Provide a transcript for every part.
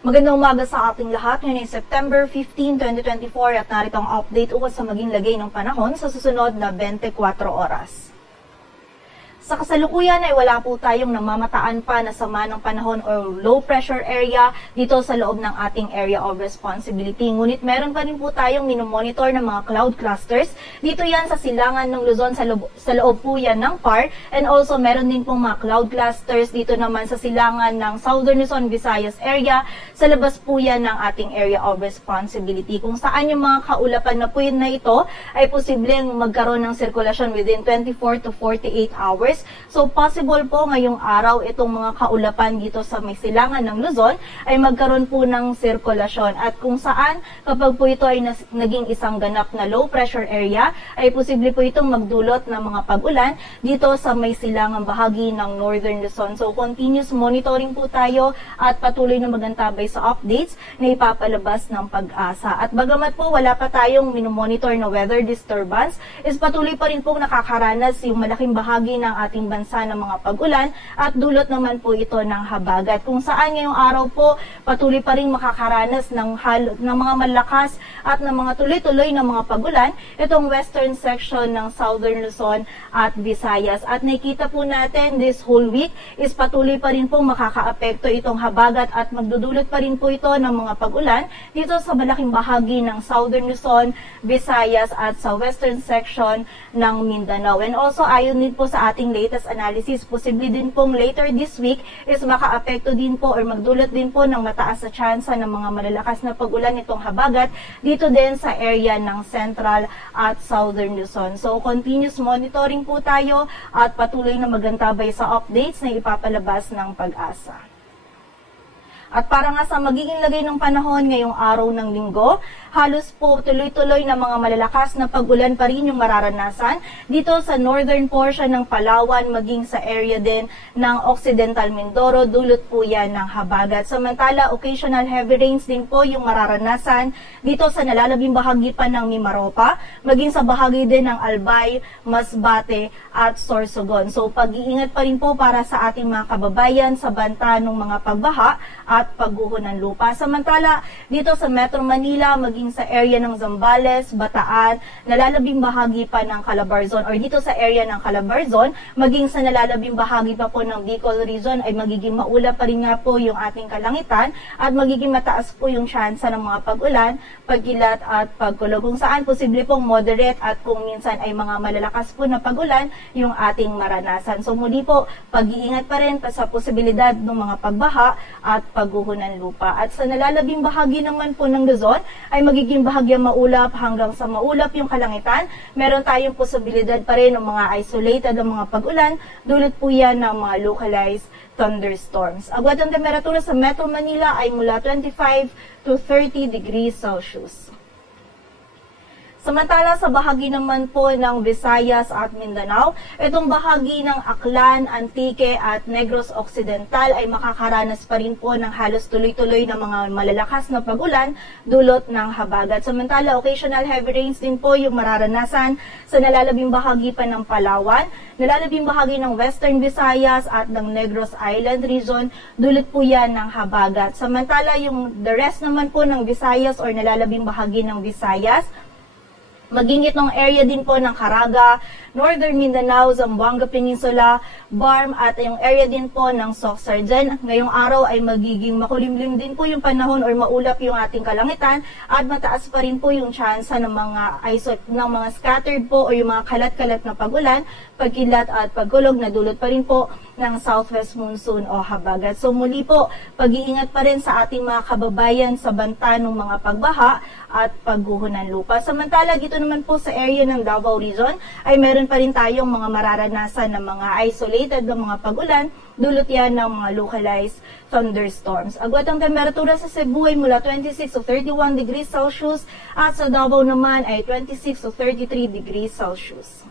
Magandang umaga sa ating lahat. Ngayon ay September 15, 2024 at narito ang update ukol sa maging lagay ng panahon sa susunod na 24 oras. Sa kasalukuyan ay wala po tayong namamataan pa na sama ng panahon or low pressure area dito sa loob ng ating area of responsibility. Ngunit meron pa rin po tayong minomonitor ng mga cloud clusters. Dito yan sa silangan ng Luzon, sa loob po yan ng PAR. And also meron din pong mga cloud clusters dito naman sa silangan ng Southern Luzon, Visayas area. Sa labas po yan ng ating area of responsibility. Kung saan yung mga kaulapan na po yun na ito ay posibleng magkaroon ng sirkulasyon within 24 to 48 hours. So, possible po ngayong araw itong mga kaulapan dito sa may silangan ng Luzon ay magkaroon po ng sirkulasyon. At kung saan, kapag po ito ay naging isang ganap na low pressure area, ay posible po itong magdulot ng mga pag-ulan dito sa may silangang bahagi ng Northern Luzon. So, continuous monitoring po tayo at patuloy na magantabay sa updates na ipapalabas ng Pag-asa. At bagamat po wala pa tayong minomonitor na weather disturbance, is patuloy pa rin pong nakakaranas yung malaking bahagi ng ating bansa ng mga pag-ulan at dulot naman po ito ng habagat. Kung saan ngayong araw po patuloy pa rin makakaranas ng mga malakas at ng mga tuloy-tuloy na mga pag-ulan itong western section ng Southern Luzon at Visayas. At nakikita po natin this whole week is patuloy pa rin pong makakaapekto itong habagat at magdudulot pa rin po ito ng mga pag-ulan dito sa malaking bahagi ng Southern Luzon, Visayas at sa western section ng Mindanao. And also ayon din po sa ating latest analysis, posible din pong later this week is makaapekto din po or magdulot din po ng mataas na tsansa ng mga malalakas na pag-ulan itong habagat dito din sa area ng Central at Southern Luzon. So, continuous monitoring po tayo at patuloy na magantabay sa updates na ipapalabas ng Pag-asa. At para nga sa magiging lagay ng panahon ngayong araw ng linggo, halos po tuloy-tuloy na mga malalakas na pag-ulan pa rin yung mararanasan dito sa northern portion ng Palawan, maging sa area din ng Occidental Mindoro, dulot po yan ng habagat. Samantala, occasional heavy rains din po yung mararanasan dito sa nalalabing bahagi pa ng Mimaropa, maging sa bahagi din ng Albay, Masbate at Sorsogon. So, pag-iingat pa rin po para sa ating mga kababayan sa banta ng mga pagbaha at pagguho ng lupa. Samantala, dito sa Metro Manila, maging sa area ng Zambales, Bataan, nalalabing bahagi pa ng Calabarzon or dito sa area ng Calabarzon, maging sa nalalabing bahagi pa po ng Bicol region ay magiging maulap pa rin nga po yung ating kalangitan at magiging mataas po yung tsansa ng mga pag-ulan, pagkilat at pagkulog. Kung saan posible pong moderate at kung minsan ay mga malalakas po na pag-ulan yung ating maranasan. So muli po, pag-iingat pa rin sa posibilidad ng mga pagbaha at pagguho ng lupa. At sa nalalabing bahagi naman po ng Luzon ay magiging bahagyang maulap hanggang sa maulap yung kalangitan. Meron tayong posibilidad pa rin ng mga isolated ng mga pag-ulan, dulot po yan ng mga localized thunderstorms. Agwat ang temperatura sa Metro Manila ay mula 25 to 30 degrees Celsius. Samantala sa bahagi naman po ng Visayas at Mindanao, itong bahagi ng Aklan, Antique at Negros Occidental ay makakaranas pa rin po ng halos tuloy-tuloy na mga malalakas na pag-ulan dulot ng habagat. Samantala, occasional heavy rains din po yung mararanasan sa nalalabing bahagi pa ng Palawan, nalalabing bahagi ng Western Visayas at ng Negros Island region, dulot po yan ng habagat. Samantala, yung the rest naman po ng Visayas or nalalabing bahagi ng Visayas, maging itong area din po ng Caraga, Northern Mindanao, Zamboanga Peninsula, Barm at yung area din po ng Soxargen. Ngayong araw ay magiging makulimlim din po yung panahon or maulap yung ating kalangitan at mataas pa rin po yung tsansa ng mga scattered po o yung mga kalat-kalat na pag-ulan, pagkilat at pagkulog na dulot pa rin po ng southwest monsoon o habagat. So muli po, pag-iingat pa rin sa ating mga kababayan sa banta ng mga pagbaha at pagguho ng lupa. Samantala, dito naman po sa area ng Davao Region ay meron pa rin tayong mga mararanasan ng mga isolated na mga pag-ulan, dulot yan ng mga localized thunderstorms. Agwat ang temperatura sa Cebu ay mula 26 to 31 degrees Celsius at sa Davao naman ay 26 to 33 degrees Celsius.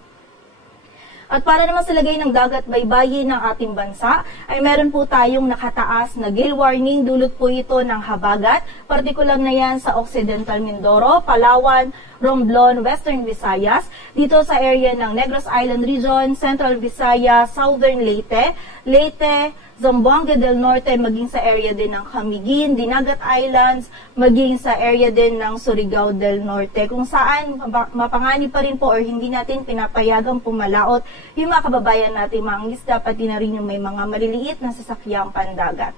At para naman sa lagay ng dagat baybayin ng ating bansa, ay meron po tayong nakataas na gale warning. Dulot po ito ng habagat, partikular na yan sa Occidental Mindoro, Palawan, Romblon, Western Visayas, dito sa area ng Negros Island Region, Central Visayas, Southern Leyte, Zamboanga del Norte, maging sa area din ng Camiguin, Dinagat Islands, maging sa area din ng Surigao del Norte, kung saan mapanganib pa rin po or hindi natin pinapayagang pumalaot yung mga kababayan natin mga isda, pati na rin yung may mga maliliit na sasakyang pandagat.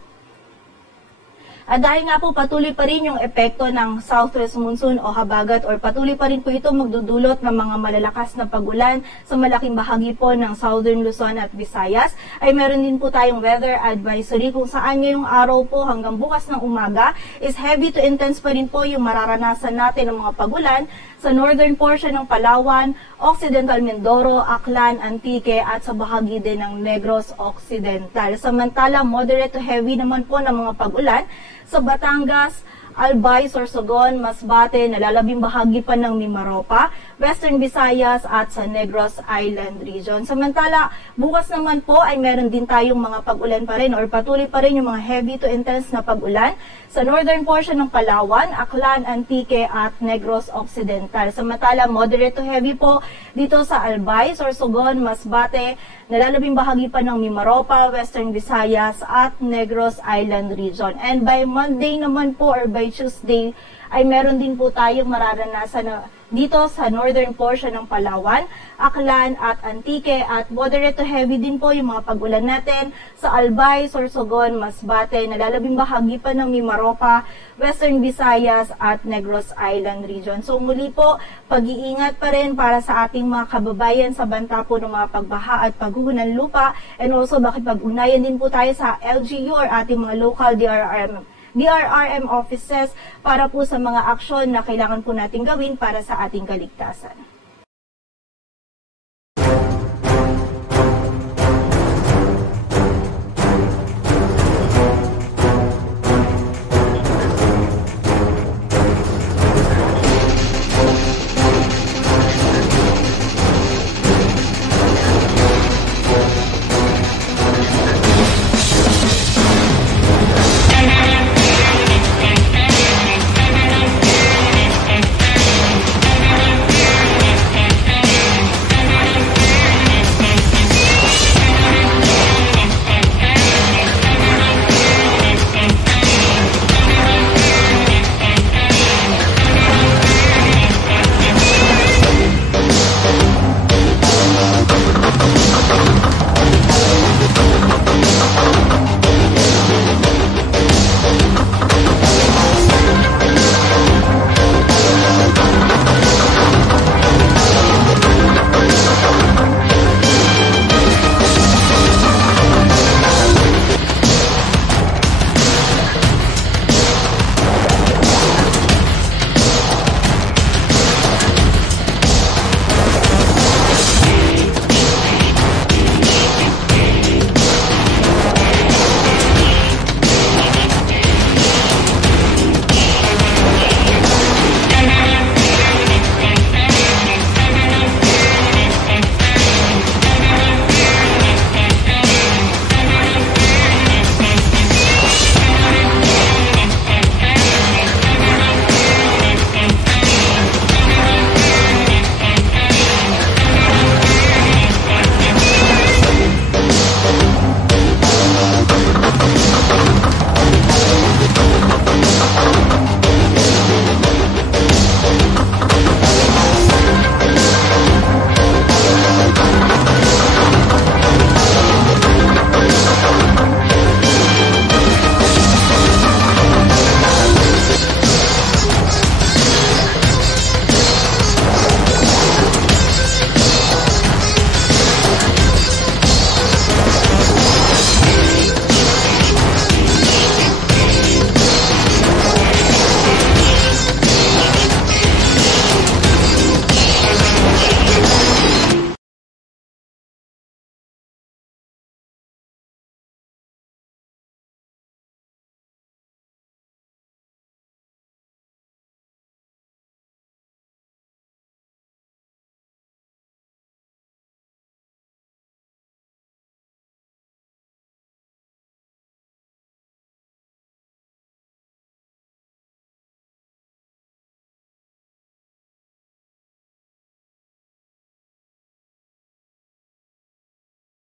At dahil nga po patuloy pa rin yung epekto ng southwest monsoon o habagat or patuloy pa rin po ito magdudulot ng mga malalakas na pagulan sa malaking bahagi po ng Southern Luzon at Visayas, ay meron din po tayong weather advisory kung saan ngayong araw po hanggang bukas ng umaga is heavy to intense pa rin po yung mararanasan natin ng mga pagulan sa northern portion ng Palawan, Occidental Mindoro, Aklan, Antique at sa bahagi din ng Negros Occidental. Samantala, moderate to heavy naman po ng mga pagulan sa Batangas, Albay, Sorsogon, Masbate, nalalabing bahagi pa ng Mimaropa, Western Visayas at sa Negros Island region. Samantala, bukas naman po ay meron din tayong mga pag-ulan pa rin or patuloy pa rin yung mga heavy to intense na pag-ulan sa northern portion ng Palawan, Aklan, Antique at Negros Occidental. Samantala, moderate to heavy po dito sa Albay, Sorsogon, Masbate, nalalabing bahagi pa ng Mimaropa, Western Visayas at Negros Island region. And by Monday naman po or by Tuesday ay meron din po tayong mararanasan na dito sa northern portion ng Palawan, Aklan at Antique at moderate to heavy din po yung mga pag-ulan natin sa Albay, Sorsogon, Masbate, nalalabing bahagi pa ng Mimaropa, Western Visayas at Negros Island region. So muli po, pag-iingat pa rin para sa ating mga kababayan sa banta po ng mga pagbaha at pagguho ng lupa, and also makipag-ugnayan din po tayo sa LGU or ating mga local DRRM offices para po sa mga aksyon na kailangan po natin gawin para sa ating kaligtasan.